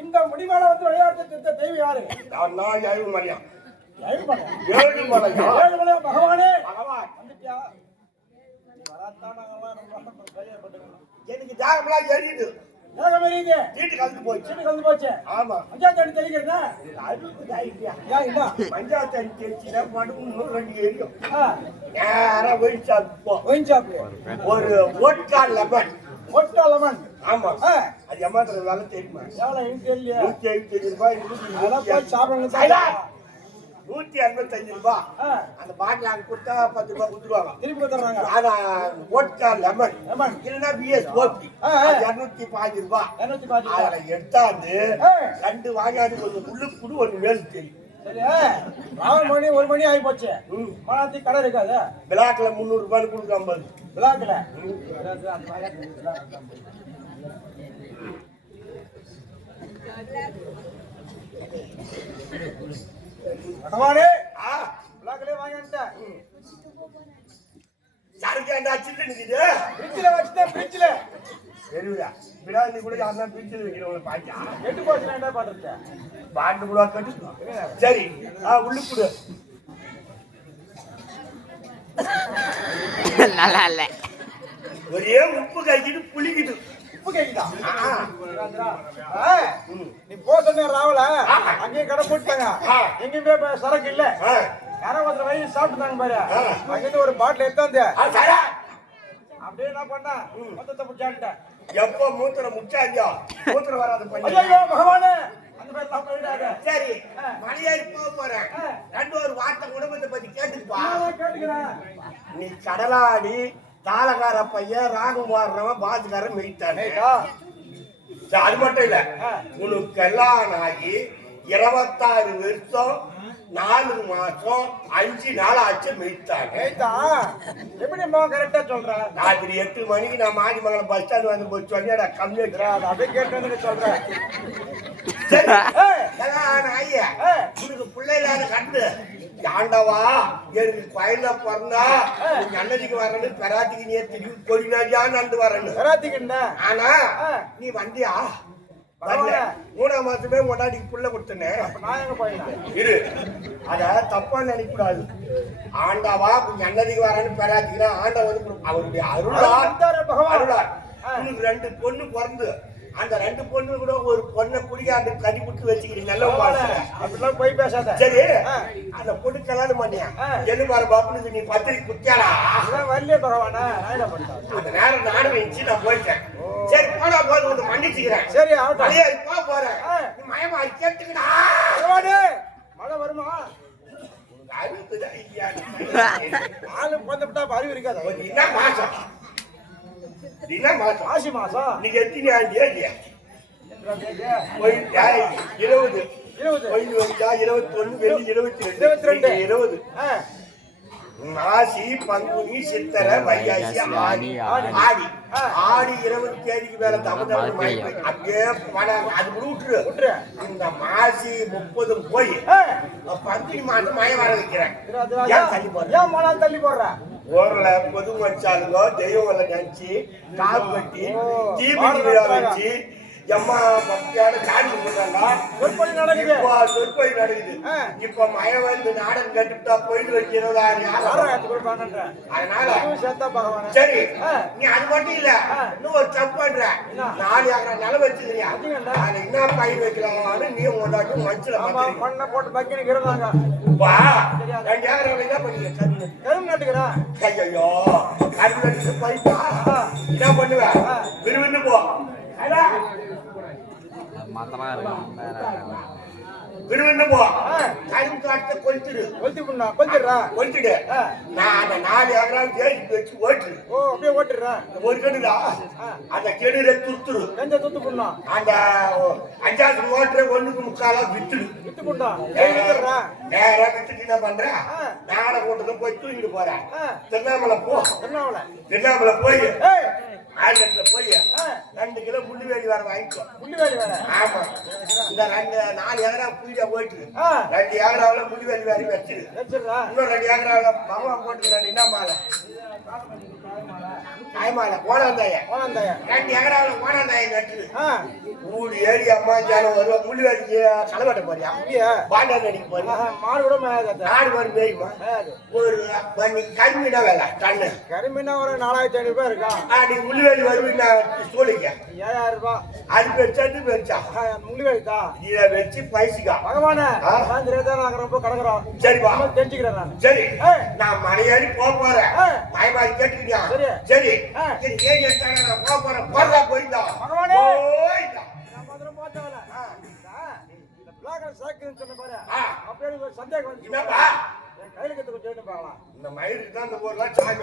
இந்த முடிவால வந்து விளையாட்டு தெய்வம் யாரு? ஏழுமலை பகவானே. வந்துட்டியா? எனக்கு தாகமெல்லாம் எரியுது. தாகம் எரியுது. சீட்டு கலந்து போச்சு. சீட்டு கலந்து போச்சு. ஆமா. பஞ்சாயத்து அடி தெளிக்கிறதா? அதுக்கு தாயிட்டியா? ஏன் இல்ல? பஞ்சாயத்து அடி தெளிச்சுனா மடுன்னு ரெண்டு எரியும். நேரா ஒயின் ஷாப் போ. Wine shop. ஒரு வோட்கா லெமன். Vodka lemon. ஆமா. அது எம்மாத்திர வேலை தெரியுமா? எவ்வளவு தெரியல. 175 ரூபாய். அதெல்லாம் போய் சாப்பிடணும். 155 ரூபாய். அந்த பாட்டில் அங்க கொடுத்தா 10 ரூபாய் கொடுத்துருவாங்க. திருப்பி கொடுத்துறாங்க. ஆனா வோட்கா லெமன் இல்லைன்னா பிஎஸ் ஓபி 205 ரூபாய். 205. அதை எடுத்தாந்து 2 வாங்காது கொஞ்சம் உள்ளுக்குடு ஒன்று வேலை தெரியும். சரி, 4 மணி 1 மணி ஆகி போச்சு. மணாத்தி கடை இருக்காது. பிளாக்ல 300 ரூபாய் கொடுக்க 50. பிளாக்ல பகவானே. பிளாக்ல வாங்கிட்டேன். சரக்கு சில்லு நிக்குது. பிரிட்ஜ்ல வச்சிட்டேன். பிரிட்ஜ்ல தெரியுதா? பிராணி கூட யாரா பிரிட்ஜ்ல வைக்கிறவங்க பாத்தியா? எட்டு போச்சு. என்ன பண்றது? பாட்டு கூட கட்டு. சரி, உள்ளுக்குடு. நல்லா இல்ல. ஒரே உப்பு கைக்கிட்டு புளிக்குது. உப்பு கைக்குதா? நீ போ சொன்ன ராவல அங்கேயே கடை போட்டுட்டாங்க. எங்கேயுமே சரக்கு இல்ல. யாரோ ஒருத்தர் வயசு சாப்பிட்டுட்டாங்க பாரு. அங்கிருந்து ஒரு பாட்டில் எடுத்தாந்து அப்படியே என்ன பண்ண மொத்தத்தை முடிச்சான்ட்டேன். எப்போ மூத்திரம் முச்சாங்க மூத்திரம் வராது. ஐயோ பகவானே, அந்த பேர் எல்லாம் போயிடாத. சரி, மலையாளி போக போறேன். ரெண்டு ஒரு வார்த்தை குடும்பத்தை பத்தி கேட்டுப்பா. கேட்டுக்கிறேன். நீ கடலாடி தாளகார பையன் ராகுமாரவன் பாத்துக்காரன் மெய்த்தானே. அது மட்டும் இல்ல, உனக்கு கல்யாணம் ஆகி 26 வருஷம் 4 மாசம் 5 நாள் ஆச்சு மெய்த்தாங்க. எப்படி கரெக்டா சொல்றேன்? ராத்திரி 8 மணிக்கு நான் மாடிமங்கலம் பஸ் ஸ்டாண்ட் வந்து போய் சொன்னியா கம்மி அப்படியே கேட்டு சொல்றேன். உனக்கு பிள்ளைலாத கண்டு ஆண்டவா எனக்கு குழந்தை பிறந்தா அண்ணதிக்கு வரணும், பெராத்திக்கு நீ திரும்பி கொடினாடியான்னு வந்து வரணும். பெராத்திக்கு ஆனா நீ வந்தியா? 3ஆம் மாசமே கொண்டாடிக்கு புள்ள கொடுத்தேன். இரு, அத தப்பா நினைக்கூடாது. ஆண்டாவா கொஞ்சம் அண்ணதிக்கு வரணும், பெராத்திக்குன்னா ஆண்டவன் அவருடைய அருளார். உனக்கு 2 பொண்ணு பிறந்து அந்த 2 பொண்ணு கூட ஒரு பொண்ணை குடிக்காண்டு கடி புட்டு வச்சுக்கிறீங்க. நல்ல அப்படிலாம் போய் பேசாத. சரி, அந்த பொண்ணு கல்யாணம் பண்ணியா என்ன பாரு பாப்புனுக்கு நீ பத்திரிக்கை குத்தியாடா? வரலையே பகவானா. அந்த நேரம் நானும் இருந்துச்சு, நான் போயிட்டேன். சரி, போனா போது வந்து மன்னிச்சுக்கிறேன். சரி, போக போறேன். நீ மயமா கேட்டுக்கடா. மழை வருமா? அறிவுதான் இல்லையா? ஆளு வந்துட்டா அறிவு இருக்காது. என்ன மாசம் என்ன மாசம் ஆசி மாசம் இன்னைக்கு எத்தனை தேதி என்ற தேதி? 20 20. ஒய்ந்து வந்தா 21 வெள்ளி 22 22. 20 ஆ, மாசி பங்குனி சித்திரை வைகாசி ஆடி ஆடி ஆடி 20 தேதிக்கு மேல தமிழ்நாடு மழை பெய்யும். அப்படியே அது விட்டுரு விட்டுரு. இந்த மாசி 30 போய் ஆ, பங்குனி மாதம் மழை வர வைக்கிறேன் இது அது ஏன் தள்ளி போடுற ஏன் மழை தள்ளி போடுற? ஊர்ல பொது வச்சாலுங்க தெய்வம் வல்ல நினைச்சு காப்பு கட்டி ஓ, தீபி பாடுறாங்க. விழா வச்சு எம்மா பக்தியோட சாமி கும்பிடுறாங்க. சொற்பொழி நடக்குது. இப்போ சொற்பொழி நடக்குது. ஆ. இப்ப மழை வந்து நாடகம் கட்டுட்டா போயிட்டு வச்சு 20,000 யாரும் யாரும். எடுத்து கொடுப்பாங்கன்ற. அதனால அதுவும் சேர்த்தா பரவாயில்ல. சரி ஆ. நீ அது மட்டும் இல்ல ஆ. இன்னும் ஒரு தப்பு பண்ற என்ன? 4 ஏக்கர் நிலம் வச்சுக்கிறியா வச்சுக்கண்டா. அதுல என்ன பயிர் வைக்கலாம்னு நீ உண்டாட்டி மனுஷல ஆமா, மாத்திரி மண்ணை போட்டு பக்கினுக்கு இருந்தாங்க. வா தெரியாது. 2 ஏக்கர் என்ன பண்ணீங்க கரும்பு கரும்பு நட்டுக்கிறேன். ஐயோ கரும்பு நட்டு பயிர்ப்பா ஆ. என்ன பண்ணுவ ஆ. விறுவிறு போ அதான் மத்தமா இருக்கு விறுவிறு போ ஆ. கரும்பு காட்ட கொளுத்துடு கொளுத்தி புண்ணா, கொளுத்திடுறா. கொளுத்துடு ஆ. நான் அந்த 4 ஏக்கரால் தேடி வச்சு ஓட்டுரு ஓ, அப்படியே ஓட்டிடுறேன். ஒரு கெடுடா ஆ. அந்த கெடுல துருத்துரு கஞ்ச தூத்து புண்ணா. அந்த 5வது மோட்டரை 1/4 வித்துடு வித்து புண்ணா. வித்துடுறா. நேரா வித்துட்டு என்ன பண்ற ஆ. நாட கூட்டத்தை போய் தூங்கிட்டு போறேன் ஆ. திருவண்ணாமலை போ திருநாவல. திருவண்ணாமலை போய் ஏய், ஆயிரத்துல போய் ஆ, 2 கிலோ முள்ளு வேலி வர வாங்கிக்கோ புள்ளி வேலி வேற. ஆமா இந்த 4 ஏக்கரா புளியா போயிட்டு ஆ, 2 ஏக்கராவில் முள்ளு வேலி வேற வச்சிரு வச்சிடுறா. இன்னும் 2 ஏக்கராவில் பகவான் போட்டுக்கிறான் என்ன மாலை தாய்மாலை போனாந்தாய போனந்தாயா. 2 ஏக்கராவில் போனாந்தாய நட்டு ஆ, ஊடு ஏறி அம்மா ஜானம் வருவா முள்ளு வேலிக்கு களவட்ட போறியா அப்படியா? பாண்டார் அடிக்க போறியா ஆஹா, மாடு கூட மேயாத. நாடு மாதிரி மேயுமா மேயாது. ஒரு கருமினா வேலை கண்ணு கரும்புனா ஒரு 4500 ரூபாய் இருக்கான். நீ முள்ளுவேலி வருவீங்க சோழிக்க 7000 ரூபாய். அது பெருச்சாட்டு பெருச்சா முள்ளுவேலி தான். இதை வச்சு பைசிக்கா பகவானே, ஆ. நான் தெரியாத நாங்க ரொம்ப கடக்குறோம். சரிப்பா தெரிஞ்சுக்கிறேன் நான். சரி ஏய். நான் மலையேறி போக போறேன் ஆ. தாய்மாரி கேட்டுக்கிட்டியா சரி. சரி ஆ. இது ஏன் எடுத்தாங்க நான் போக போறேன் போறதா போயிட்டா பகவானே. போயிட்டா நான் மதுரம் பார்த்தவள. ஆ. இந்த பிளாகர் சாக்குன்னு சொன்ன பாரு. ஆ. அப்படியே ஒரு சந்தேகம் வந்துச்சு. என்னப்பா என் கையில கத்து கொஞ்சம் பார்க்கலாம். இந்த மயிருக்கு தான் இந்த ஊர்லாம் சாமி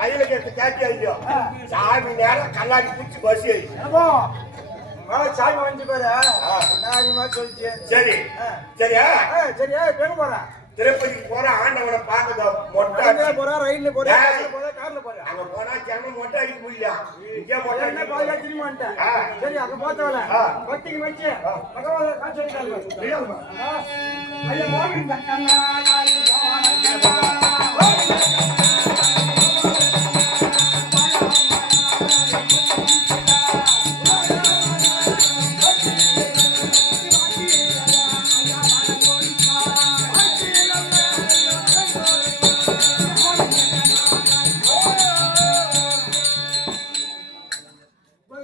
கையில கேட்டு கேட்டி ஐயோ சாமி நேரம் கல்லாடி பிடிச்சி பசி என்னப்போ? மேல சாமி வந்து பாரு. ஆ. நாரிமா சொல்லிச்சு. சரி ஆ. சரியா சரி, எங்க போறேன்? திருப்பதிக்கு போற ஆண்டவனை பார்க்கதோ மொட்டை நடந்தே அடிச்சு. போறேன், ரயில்ல போறேன், ஏய். பஸ்ல போறேன், கார்ல போறேன். அங்க போனா ஜனம் மொட்டை அடிக்க முடியல இங்கே மொட்டை என்ன அடிக்க பாதியா திரும்பி வந்துட்டேன். ஆ. சரி, அங்க பார்த்தவள. ஆ. பத்திக்கு வச்சு பகவான காட்சி அளித்தார்கள். முடியாதுமா? ஆ. ஐயா, கோவிந்த கண்ணா, நாளி போன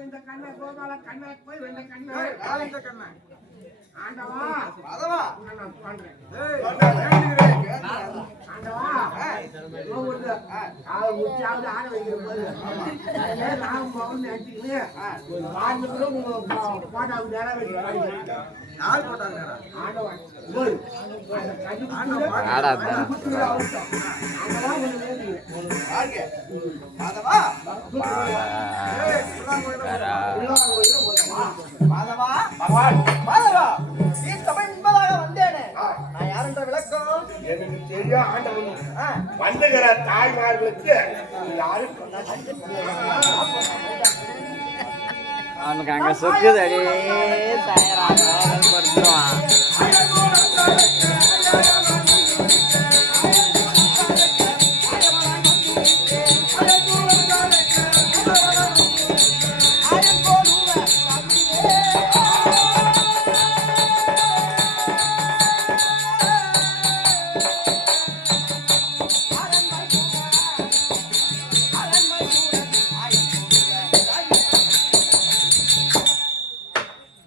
இந்த கண்ணை கோபால கண்ணை போய் வெண்ட கண்ணை நாளிந்த கண்ணா. ஆண்டவா அதவா. நான் பண்றேன் ஏய், வேண்டுகிறேன். ஆண்டவா ஒவ்வொரு ஆளை முடிச்சாவது ஆட வைக்கிற போது நான் போகணும்னு நினைச்சுக்கின்னு வாழ்ந்து கூட உங்க போட்டாவுக்கு நேரம் வைக்கிறேன் யார் போட்டாங்க? ஆண்டவன் போய் அந்த கண்ணு ஆடாது. ஆண்டவா ஒன்று வேண்டிக்கிறேன் யாருங்க? அதவா. ஏய், மாதவா. பகவான் மாதவா, நீ சபை முன்பதாக வந்தேனே. நான் யாருன்ற விளக்கம்? எனக்கு தெரியும் ஆண்டவன் ஆ. வந்துகிற தாய்மார்களுக்கு யாரும் அவனுக்கு அங்க சொக்குது அடியே தயாராக படுத்துருவான்.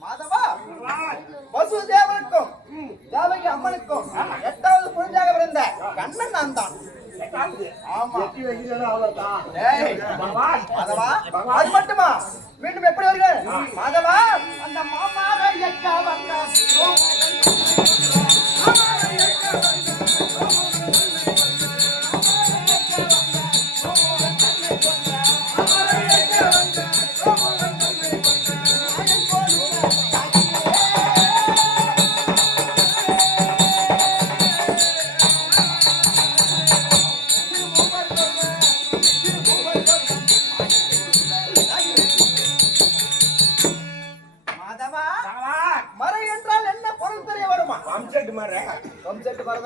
மாதவா, வசுதேவனுக்கும் தேவகி அம்மனுக்கும் 8வது குழந்தையாக பிறந்த கண்ணன் நான் தான். ஆமா. எட்டி வைக்கிறதா அவ்வளவுதான் ஏய், மாதவா, அது மட்டுமா? மீண்டும் எப்படி வருகிறேன்? மாதவா, அந்த மாமாவை எக்க வந்த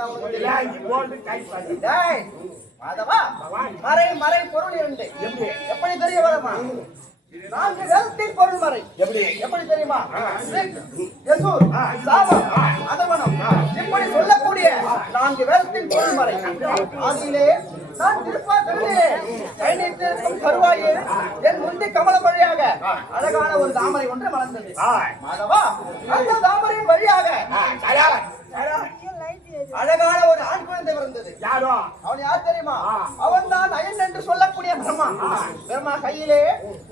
தான் உனக்கு இல்ல, தெரியும். இங்க போட்டு டைப் பண்ணு. டேய், மாதவா, மறை மறை பொருள் இருந்து எப்படி தெரிய வருமா? நான்கு வேதத்தின் பொருள் மறை எப்படி தெரியுமா? ரிக், யஜுர், சாமம், அதர்வணம் இப்படி சொல்லக்கூடிய நான்கு வேதத்தின் பொருள் மறை. ஆதியிலே நான் திருப்பாத்திரத்திலே கை நீட்டிருக்கும் கருவாயில் என் முந்தி கமலம் வழியாக அழகான ஒரு தாமரை ஒன்று மலர்ந்தது. மாதவா, அந்த தாமரையின் வழியாக அழகான ஒரு ஆண் குழந்தை பிறந்தது. யாரோ அவன் யார் தெரியுமா? அவன் தான் அயன் என்று சொல்லக்கூடிய பிரம்மா. பிரம்மா கையிலே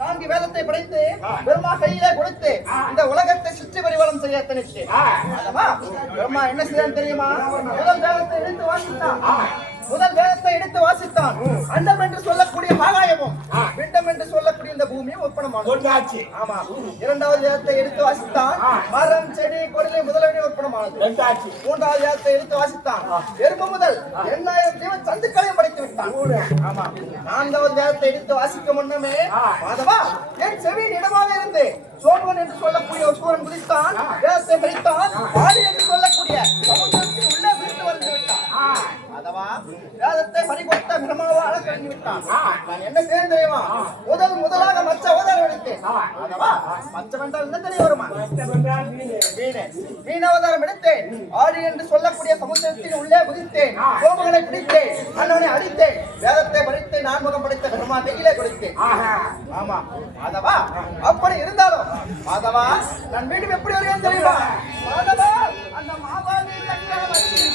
4 வேதத்தை படைத்து பிரம்மா கையிலே கொடுத்து இந்த உலகத்தை சுற்றி பரிவலம் செய்ய எத்தனிச்சு. பிரம்மா என்ன செய்தான் தெரியுமா? முதல் வேதத்தை எடுத்து வாசித்தான். அண்டம் என்று சொல்லக்கூடிய ஆகாயமும் பிண்டம் என்று சொல்லக்கூடிய இந்த பூமியும் ஒப்பனமானது. ஆமா. இரண்டாவது வேதத்தை எடுத்து வாசித்தான். மரம், செடி, கொடிலை முதலவனே ஒப்பனமானது. மூன்றாவது வேதத்தை எடுத்து வாசித்தான். எறும்பு முதல் 8000 ஜீவ சந்துக்களையும் படைத்து விட்டான். ஆமா. நான்காவது வேதத்தை எடுத்து வாசிக்க முன்னமே மாதவா என் செவியின் இடமாக இருந்து சோழன் என்று சொல்லக்கூடிய ஒரு சூரன் குதித்தான். வேதத்தை படித்தான். வாடி என்று சொல்லக்கூடிய சமுத்திரத்தின் உள்ளே விழுந்து வந்து விட்டான். மாதவா வேதத்தை பறிகொடுத்த பிரம்மாவை அழகி விட்டான். நான் என்ன செய்ய தெரியுமா? முதலாக மச்ச அவதாரம் எடுத்தேன். மாதவா மச்சம் என்றால் என்ன தெரிய வருமா? மீன் அவதாரம் எடுத்தேன். ஆடி என்று சொல்லக்கூடிய சமுத்திரத்தின் உள்ளே குதித்தேன். கோபுகளை பிடித்தேன். அண்ணனை அடித்தேன். வேதத்தை பறித்து நான்முகம் படைத்த பிரம்மா கையிலே கொடுத்தேன். ஆமா மாதவா, அப்படி இருந்தாலும் மாதவா நான் மீண்டும் எப்படி வருவேன் தெரியுமா? மாதவா அந்த மாபாவி சக்கரவர்த்தி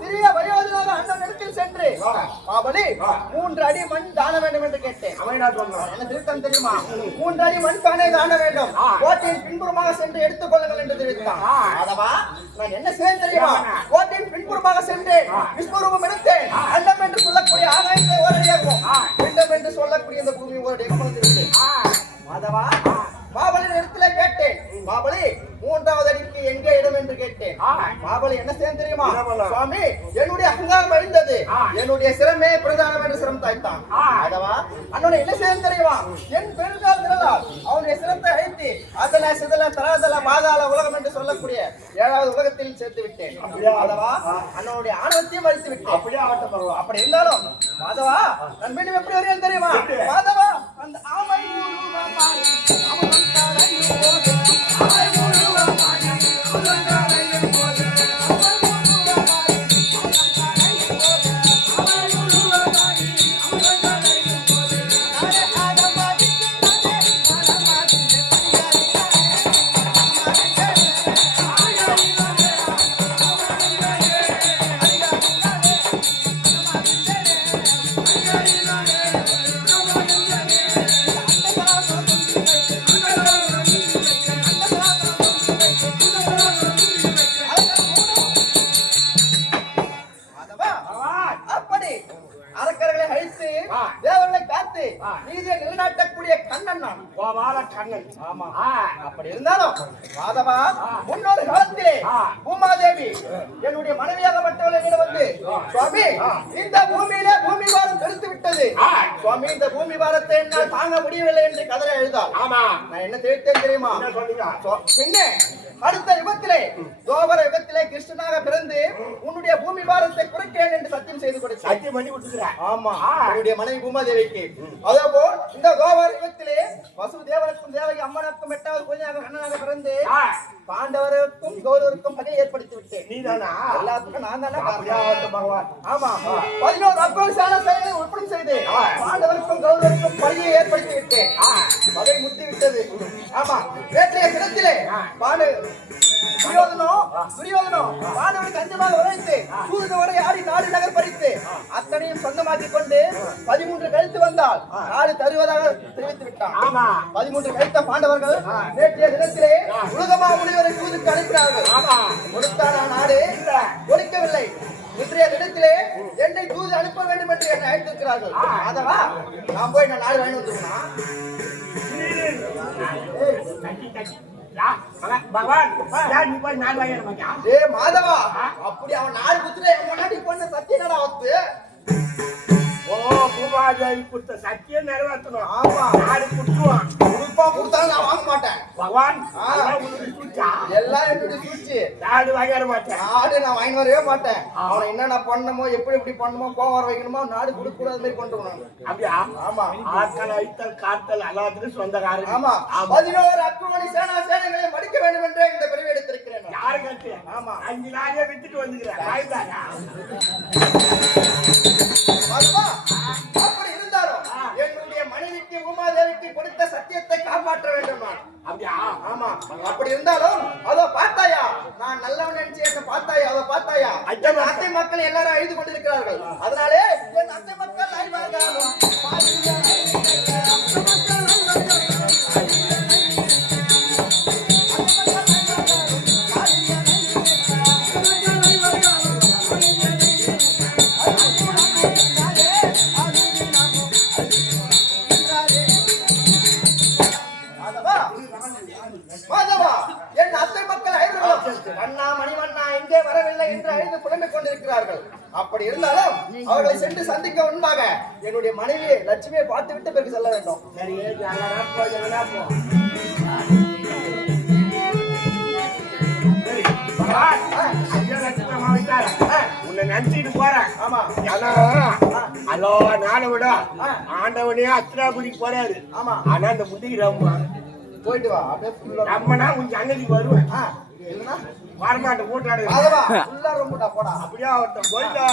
சிறிய வயோதிகனாக அண்ணன் இடத்தில் சென்று மாபலி 3 அடி மண் தான வேண்டும் என்று கேட்டேன். என்ன திருத்தம் தெரியுமா? 3 அடி மண் தானே தான வேண்டும். கோட்டையின் பின்புறமாக சென்று எடுத்துக் கொள்ளுங்கள் என்று தெரிவித்தான். அதவா நான் என்ன செய்ய தெரியுமா? கோட்டையின் பின்புறமாக சென்று விஸ்வரூபம் எடுத்தேன். அண்டம் என்று சொல்லக்கூடிய ஆகாயத்தை ஓரடியாகவும் பிண்டம் என்று சொல்லக்கூடிய இந்த பூமி ஓரடியாக வளர்ந்திருந்தேன். மாதவா மாபலி இடத்திலே கேட்டேன். மாபலி 3வது அடிக்கு எங்கே இடம் என்று கேட்டேன். மாபலி என்ன செய்ய தெரியுமா? சுவாமி என்னுடைய அகங்காரம் அழிந்தது. என்னுடைய சிரமே பிரதானம் என்று சிரம் தாய்த்தான். அதவா அண்ணனை என்ன செய்ய தெரியுமா? என் பெருங்கால் திரளால் அவனுடைய சிரத்தை அழித்து அதல சிதல தராதல பாதாள உலகம் என்று சொல்லக்கூடிய 7வது உலகத்தில் சேர்த்து விட்டேன். அதவா அண்ணனுடைய ஆணவத்தையும் அழித்து விட்டேன். அப்படியே ஆட்டம். அப்படி இருந்தாலும் மாதவா நான் மீண்டும் எப்படி வருவேன் தெரியுமா? மாதவா அந்த ஆமை அப்படி இருந்தாலும் மாதவா முன்னொரு காலத்திலே பூமாதேவி என்னுடைய மனைவியாகப்பட்டவள் என்ன வந்து சுவாமி இந்த பூமியிலே பூமி பாரம் பெருத்து விட்டது. சுவாமி இந்த பூமி பாரத்தை என்னால் தாங்க முடியவில்லை என்று கதரை எழுதாள். நான் என்ன தெரிவித்தேன் தெரியுமா? பின்னே அடுத்த யுகத்திலே தோபர யுகத்திலே கிருஷ்ணனாக பிறந்து உன்னுடைய பூமி பாரத்தை குறைக்கிறேன் என்று சத்தியம் செய்து கொடுத்தேன். சத்தியம் பண்ணி கொடுத்துக்கிறேன். ஆமா என்னுடைய மனைவி பூமாதேவிக்கு. அதேபோல் இந்த தோபர யுகத்திலே வசுதேவனுக்கும் தேவகி அம்மனுக்கும் 8வது குழந்தையாக அண்ணனாக பிறந்து பாண்டவருக்கும் கௌரவருக்கும் பகை ஏற்படுத்தி விட்டேன். நீதானா? எல்லாத்துக்கும் நான் தானே அப்படியா காரணம். ஆகட்டும் பகவான். ஆமா 11 அற்புதமான செயலை உற்பத்தி செய்து பாண்டவருக்கும் கௌரவருக்கும் பகையை ஏற்படுத்தி விட்டேன். பகை முத்தி விட்டது. ஆமா நேற்றைய தினத்திலே துரியோதனோ பாண்டவருக்கு அஞ்சமாக உரைத்து சூதுவரை ஆடி நாடு நகர் பறித்து அத்தனையும் சொந்தமாக்கிக் கொண்டு 13 கழித்து வந்தால் நாடு தருவதாக தெரிவித்து விட்டான். 13 கழித்த பாண்டவர்கள் நேற்றைய தினத்திலே உலகமா முனிவரை சூதுக்கு அனுப்பினார்கள். கொடுத்தான நாடு கொடுக்கவில்லை. இன்றைய தினத்திலே என்னை தூது அனுப்ப வேண்டும் என்று என்னை அழைத்திருக்கிறார்கள். அதவா நான் போய் நான் நாடு வாங்கி வந்துருக்கா பகவான் நீ போய் நாடு வாங்கிட மாட்டியா? ஏ மாதவா அப்படி அவன் நாடு குத்துற முன்னாடி பண்ண சத்தியனடா வந்து ஓ பூமாதேவி கொடுத்த சத்தியம் நிறைவேற்றணும். ஆமா நாடு குத்துவான். உடுப்பா கொடுத்தாலும் நான் வாங்க மாட்டேன். பகவான் உனக்கு சூச்சா எல்லாம் என்னுடைய சூழ்ச்சி. நாடு வாங்கிட மாட்டேன். நாடு நான் வாங்கி வரவே மாட்டேன். அவனை என்னென்ன பண்ணணுமோ எப்படி பண்ணணுமோ கோவம் வர வைக்கணுமோ நாடு கொடுக்க கூடாத மாதிரி கொண்டு வரணும். அப்படியா? ஆமா ஆட்கள் அழித்தல் காத்தல் எல்லாத்துக்கும் சொந்தக்காரன். ஆமா 11 அக்குமணி சேனைகளை மடிக்க வேண்டும் என்று இந்த பிரிவு எடுத்திருக்கிறேன். யாரு கட்டு? ஆமா 5 நாளே விட்டுட்டு வந்துக்கிறேன். வாய்தாயா? அப்படி இருந்தாலும் என்னுடைய மனைவிக்கு உமாதேவிக்கு கொடுத்த சத்தியத்தை காப்பாற்ற வேண்டும் நான். அப்படியா? ஆமா அப்படி இருந்தாலும் அதோ பார்த்தாயா நான் நல்லவன் நினைச்சு என்ன பார்த்தாயா அதோ பார்த்தாயா என் அத்தை மக்கள் எல்லாரும் அழுது கொண்டிருக்கிறார்கள். அதனாலே என் அத்தை மக்கள் அழுவார்கள். மாதவா என் அத்தை மக்கள் அண்ணா மணிவண்ணா எங்கே வரவில்லை என்று அழைத்து புலம்பிக் கொண்டிருக்கிறார்கள். அப்படி இருந்தாலும் அவர்களை சென்று சந்திக்க முன்பாக என்னுடைய மனைவி லட்சுமியை பார்த்து விட்டு பிறகு செல்ல வேண்டும். சரி உன்னை நினைச்சிட்டு போறேன். ஆமா ஏன்னா அலோ நாளை விட ஆண்டவனே அத்திராபுரிக்கு போறாரு. ஆமா ஆனா அந்த முந்திக்கு ரம்மா போயிட்டு வா அப்படியே ஃபுல்லா ரம்மனா உன் சன்னதிக்கு வருவேன். இல்லனா வரமாட்டேன் கூட்டாடு. மாதவா ஃபுல்லா ரொம்படா போடா. அப்படியே அவர்கிட்ட போயிட்டா.